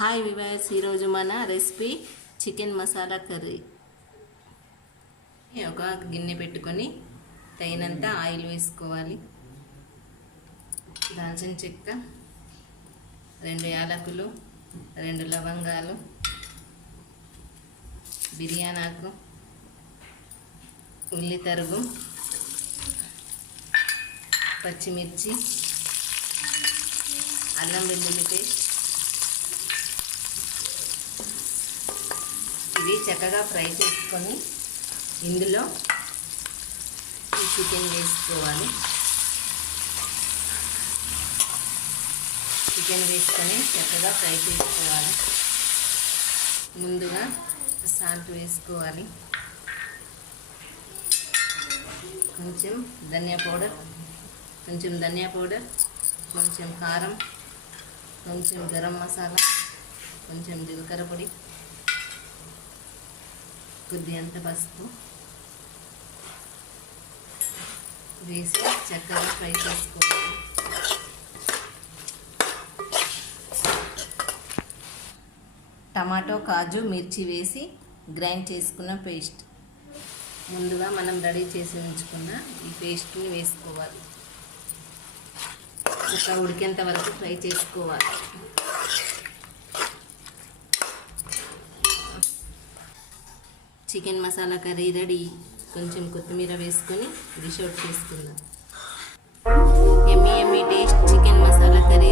Hi viewers, ఈరోజు మన recipe chicken masala curry. ఒక గిన్నె పెట్టుకొని తగినంత ఆయిల్ వేసుకోవాలి. దాల్చిన చెక్క, 2 యాలకులు, 2 లవంగాలు, బిర్యానీ ఆకు, ఉల్లి తరుగు, పచ్చిమిర్చి, అల్లం వెల్లుల్లి పేస్ట్. ఇవి చక్కగా ఫ్రై చేసుకొని ఇందులో ఈ చికెన్ వేసుకోవాలి. చికెన్ వేసుకొని చక్కగా ఫ్రై చేసుకోవాలి. ముందుగా సాల్ట్ వేసుకోవాలి, కొంచెం ధనియా పౌడర్, కొంచెం కారం, కొంచెం గరం మసాలా, కొంచెం జీలకర్ర పొడి, కొద్దిగంత పసుపు వేసి చక్కగా ఫ్రై చేసుకోవాలి. టమాటో, కాజు, మిర్చి వేసి గ్రైండ్ చేసుకున్న పేస్ట్, ముందుగా మనం రెడీ చేసి ఉంచుకున్న ఈ పేస్ట్ని వేసుకోవాలి. చక్కగా ఉడికేంత వరకు ఫ్రై చేసుకోవాలి. Chicken masala curry ready. కొంచెం కొత్తిమీర వేసుకొని డిష్ అవుట్ చేసుకుందాం. Emmy taste chicken masala curry